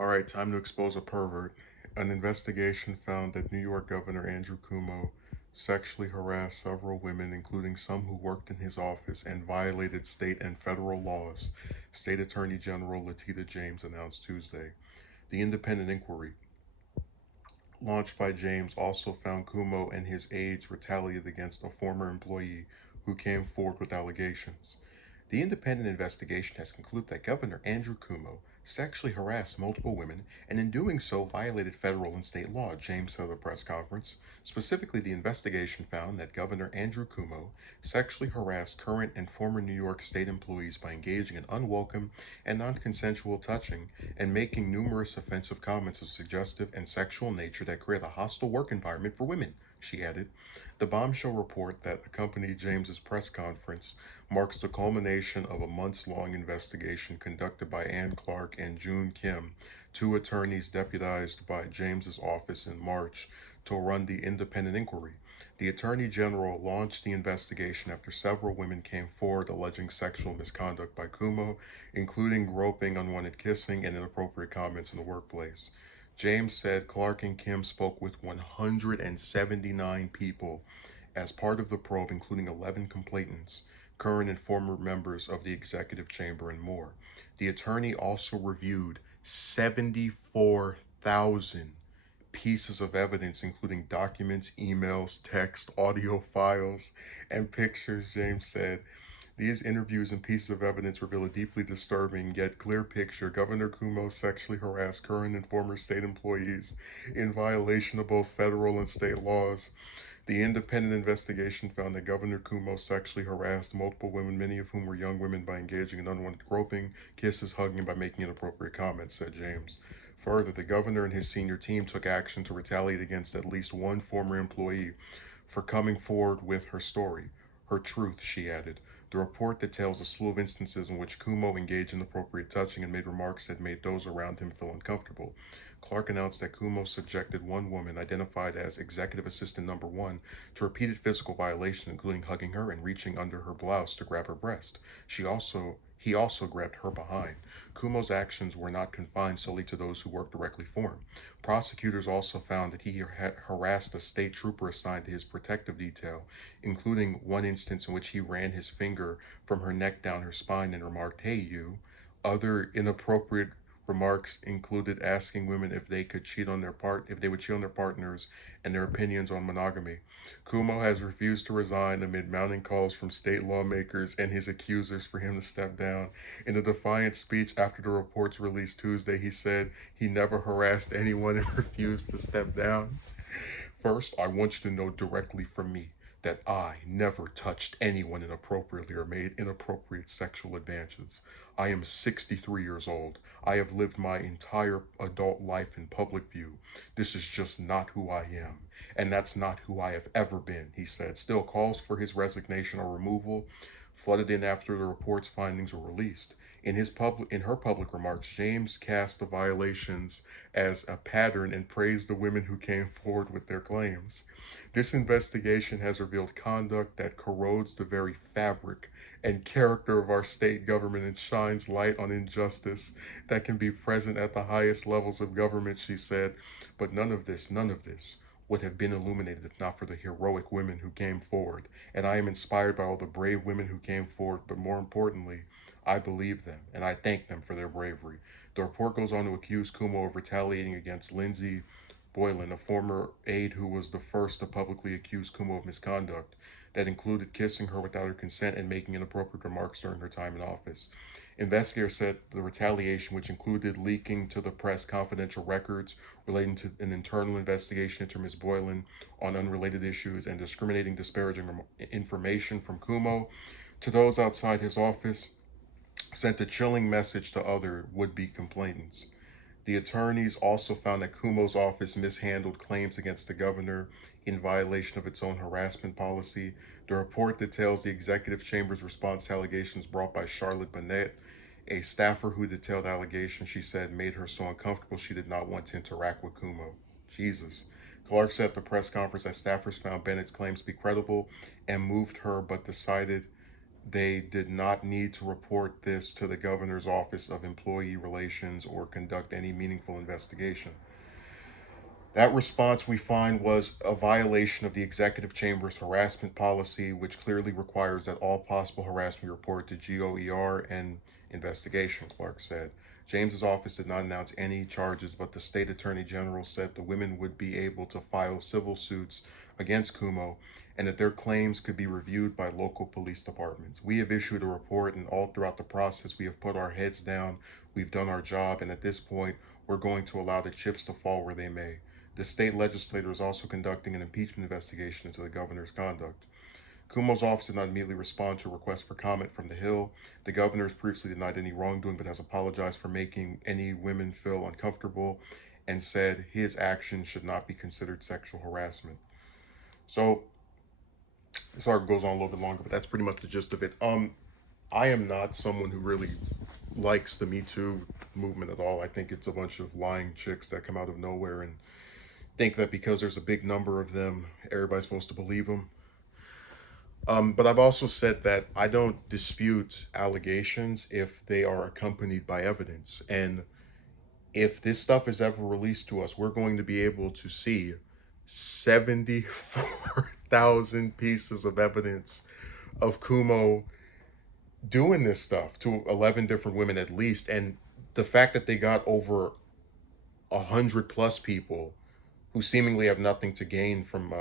All right, time to expose a pervert. An investigation found that New York Governor Andrew Cuomo sexually harassed several women, including some who worked in his office, and violated state and federal laws, State Attorney General Letitia James announced Tuesday. The independent inquiry, launched by James, also found Cuomo and his aides retaliated against a former employee who came forward with allegations. The independent investigation has concluded that Governor Andrew Cuomo sexually harassed multiple women and in doing so violated federal and state law, James said at a press conference. Specifically, the investigation found that Governor Andrew Cuomo sexually harassed current and former New York State employees by engaging in unwelcome and non-consensual touching and making numerous offensive comments of suggestive and sexual nature that create a hostile work environment for women, she added. The bombshell report that accompanied James's press conference marks the culmination of a months-long investigation conducted by Ann Clark and June Kim, two attorneys deputized by James's office in March to run the independent inquiry. The Attorney General launched the investigation after several women came forward alleging sexual misconduct by Cuomo, including groping, unwanted kissing, and inappropriate comments in the workplace. James said Clark and Kim spoke with 179 people as part of the probe, including 11 complainants, current and former members of the executive chamber, and more. The attorney also reviewed 74,000 pieces of evidence, including documents, emails, text, audio files, and pictures, James said. These interviews and pieces of evidence reveal a deeply disturbing yet clear picture. Governor Cuomo sexually harassed current and former state employees in violation of both federal and state laws. The independent investigation found that Governor Cuomo sexually harassed multiple women, many of whom were young women, by engaging in unwanted groping, kisses, hugging, and by making inappropriate comments, said James. Further, the governor and his senior team took action to retaliate against at least one former employee for coming forward with her story. Her truth, she added. The report details a slew of instances in which Cuomo engaged in inappropriate touching and made remarks that made those around him feel uncomfortable. Clark announced that Cuomo subjected one woman, identified as Executive Assistant Number 1, to repeated physical violations, including hugging her and reaching under her blouse to grab her breast. He also grabbed her behind. Cuomo's actions were not confined solely to those who worked directly for him. Prosecutors also found that he had harassed a state trooper assigned to his protective detail, including one instance in which he ran his finger from her neck down her spine and remarked, "Hey, you." Other inappropriate remarks included asking women if they would cheat on their partners and their opinions on monogamy. Cuomo has refused to resign amid mounting calls from state lawmakers and his accusers for him to step down. In a defiant speech after the reports released Tuesday, he said he never harassed anyone and refused to step down. "First, I want you to know directly from me that I never touched anyone inappropriately or made inappropriate sexual advances. I am 63 years old. I have lived my entire adult life in public view. This is just not who I am. And that's not who I have ever been," he said. Still, calls for his resignation or removal flooded in after the report's findings were released. In her public remarks, James cast the violations as a pattern and praised the women who came forward with their claims. "This investigation has revealed conduct that corrodes the very fabric and character of our state government and shines light on injustice that can be present at the highest levels of government," she said. "But none of this would have been illuminated if not for the heroic women who came forward. And I am inspired by all the brave women who came forward, but more importantly, I believe them and I thank them for their bravery." The report goes on to accuse Cuomo of retaliating against Lindsay Boylan, a former aide who was the first to publicly accuse Cuomo of misconduct that included kissing her without her consent and making inappropriate remarks during her time in office. Investigators said the retaliation, which included leaking to the press confidential records relating to an internal investigation into Ms. Boylan on unrelated issues and discriminating, disparaging information from Cuomo to those outside his office, sent a chilling message to other would-be complainants. The attorneys also found that Cuomo's office mishandled claims against the governor in violation of its own harassment policy. The report details the executive chamber's response to allegations brought by Charlotte Bennett, a staffer who detailed allegations she said made her so uncomfortable she did not want to interact with Cuomo. Jesus. Clark said at the press conference that staffers found Bennett's claims to be credible and moved her, but decided they did not need to report this to the governor's office of employee relations or conduct any meaningful investigation. That response, we find, was a violation of the executive chamber's harassment policy, which clearly requires that all possible harassment be reported to GOER and investigation, Clark said. James's office did not announce any charges, but the state attorney general said the women would be able to file civil suits against Cuomo and that their claims could be reviewed by local police departments. We have issued a report, and all throughout the process, we have put our heads down, we've done our job, and at this point, we're going to allow the chips to fall where they may. The state legislature is also conducting an impeachment investigation into the governor's conduct. Cuomo's office did not immediately respond to a request for comment from the Hill. The governor has previously denied any wrongdoing, but has apologized for making any women feel uncomfortable and said his actions should not be considered sexual harassment. So this article goes on a little bit longer, but that's pretty much the gist of it. I am not someone who really likes the Me Too movement at all. I think it's a bunch of lying chicks that come out of nowhere and think that because there's a big number of them, everybody's supposed to believe them. But I've also said that I don't dispute allegations if they are accompanied by evidence. And if this stuff is ever released to us, we're going to be able to see 74,000 pieces of evidence of Cuomo doing this stuff to 11 different women at least. And the fact that they got over 100 plus people who seemingly have nothing to gain from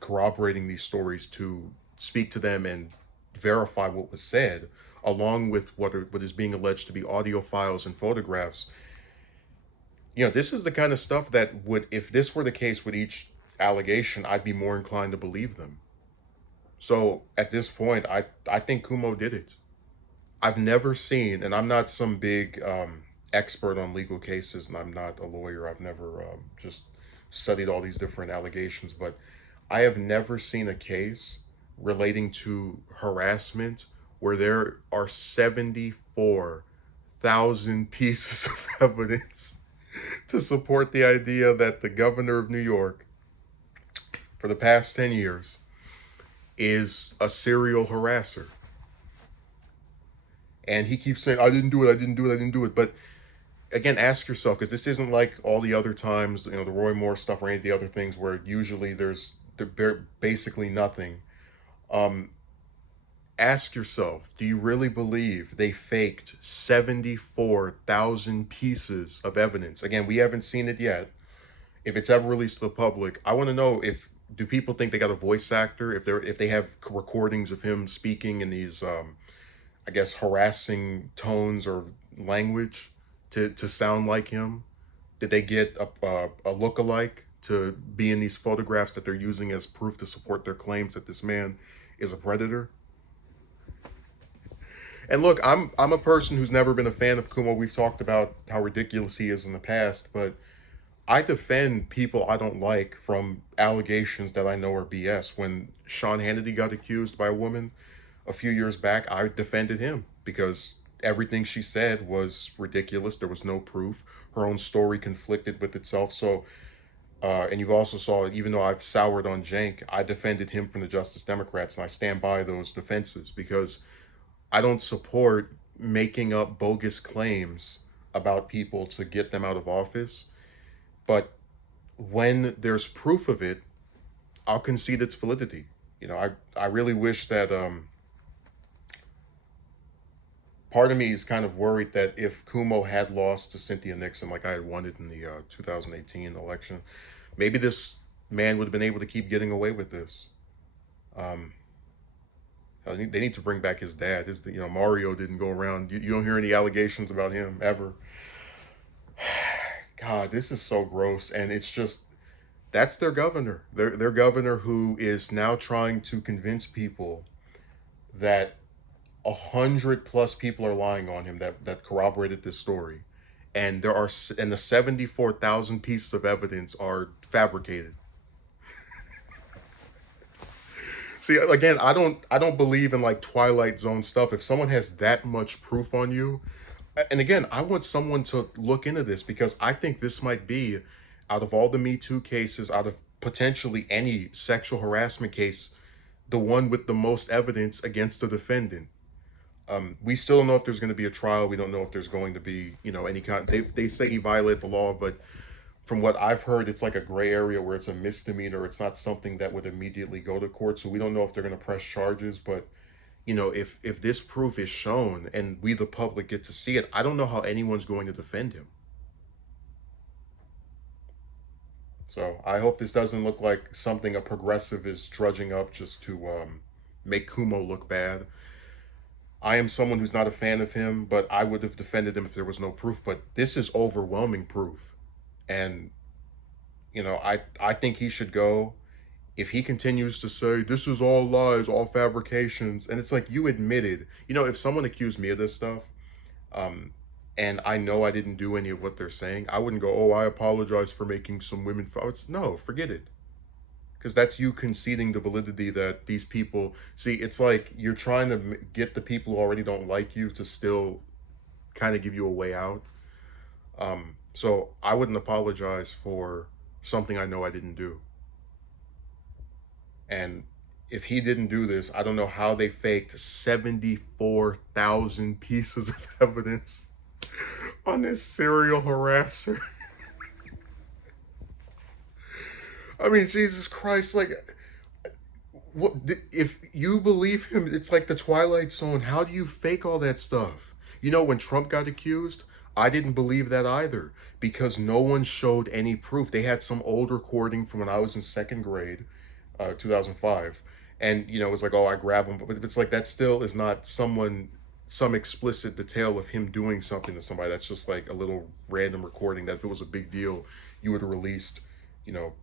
corroborating these stories to speak to them and verify what was said, along with what is being alleged to be audio files and photographs. This is the kind of stuff that would, if this were the case with each allegation, I'd be more inclined to believe them. So at this point, I think Cuomo did it. I've never seen, and I'm not some big expert on legal cases, and I'm not a lawyer. I've never just studied all these different allegations, but I have never seen a case relating to harassment where there are 74,000 pieces of evidence to support the idea that the governor of New York, for the past 10 years, is a serial harasser. And he keeps saying, I didn't do it, I didn't do it, I didn't do it. But again, ask yourself, because this isn't like all the other times, the Roy Moore stuff or any of the other things where usually there's basically nothing. Ask yourself, do you really believe they faked 74,000 pieces of evidence? Again, we haven't seen it yet. If it's ever released to the public, I want to know, do people think they got a voice actor? If they have recordings of him speaking in these I guess harassing tones or language to sound like him? Did they get a look-alike to be in these photographs that they're using as proof to support their claims that this man is a predator? And look, I'm a person who's never been a fan of Cuomo. We've talked about how ridiculous he is in the past, but I defend people I don't like from allegations that I know are BS. When Sean Hannity got accused by a woman a few years back, I defended him because everything she said was ridiculous. There was no proof. Her own story conflicted with itself. So, and you've also saw, even though I've soured on Cenk, I defended him from the Justice Democrats, and I stand by those defenses because I don't support making up bogus claims about people to get them out of office. But when there's proof of it, I'll concede its validity. I really wish that part of me is kind of worried that if Cuomo had lost to Cynthia Nixon like I had wanted in the 2018 election, maybe this man would have been able to keep getting away with this. Um, they need to bring back his dad. Mario didn't go around. You don't hear any allegations about him ever. God, this is so gross, and it's just that's their governor. Their governor who is now trying to convince people that 100 plus people are lying on him that corroborated this story, and the 74,000 pieces of evidence are fabricated. See, again, I don't believe in like Twilight Zone stuff. If someone has that much proof on you, and again, I want someone to look into this because I think this might be, out of all the Me Too cases, out of potentially any sexual harassment case, the one with the most evidence against the defendant. We still don't know if there's going to be a trial. We don't know if there's going to be, any kind. They say he violated the law, but from what I've heard, it's like a gray area where it's a misdemeanor. It's not something that would immediately go to court. So we don't know if they're going to press charges. But if this proof is shown and we the public get to see it, I don't know how anyone's going to defend him. So I hope this doesn't look like something a progressive is drudging up just to make Cuomo look bad. I am someone who's not a fan of him, but I would have defended him if there was no proof. But this is overwhelming proof, and I think he should go. If he continues to say this is all lies, all fabrications, and it's like you admitted, if someone accused me of this stuff, um, and I know I didn't do any of what they're saying, I wouldn't go, oh, I apologize for making some women. No, forget it. Because that's you conceding the validity that these people see. It's like you're trying to get the people who already don't like you to still kind of give you a way out. So I wouldn't apologize for something I know I didn't do. And if he didn't do this, I don't know how they faked 74,000 pieces of evidence on this serial harasser. I mean, Jesus Christ, like, what if you believe him? It's like the Twilight Zone. How do you fake all that stuff? When Trump got accused, I didn't believe that either because no one showed any proof. They had some old recording from when I was in second grade, 2005, and it was like, oh, I grabbed him, but it's like that still is not some explicit detail of him doing something to somebody. That's just like a little random recording that if it was a big deal, you would have released, you know,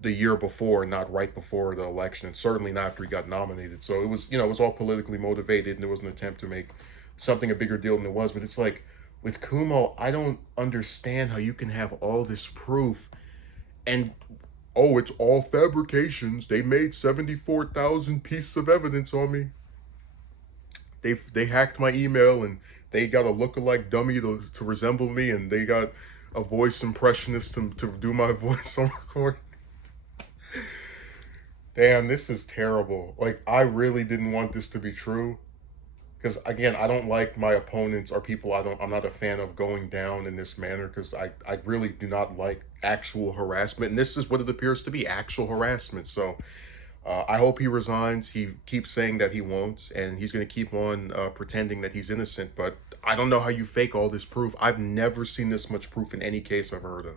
the year before, not right before the election, and certainly not after he got nominated. So it was, it was all politically motivated, and it was an attempt to make something a bigger deal than it was. But it's like with Cuomo, I don't understand how you can have all this proof and oh, it's all fabrications. They made 74,000 pieces of evidence on me. They hacked my email and they got a lookalike dummy to resemble me, and they got a voice impressionist to do my voice on record. Damn, this is terrible. Like, I really didn't want this to be true. Because again, I don't like my opponents or people I'm not a fan of going down in this manner because I really do not like actual harassment. And this is what it appears to be, actual harassment. So I hope he resigns. He keeps saying that he won't, and he's going to keep on pretending that he's innocent. But I don't know how you fake all this proof. I've never seen this much proof in any case I've heard of.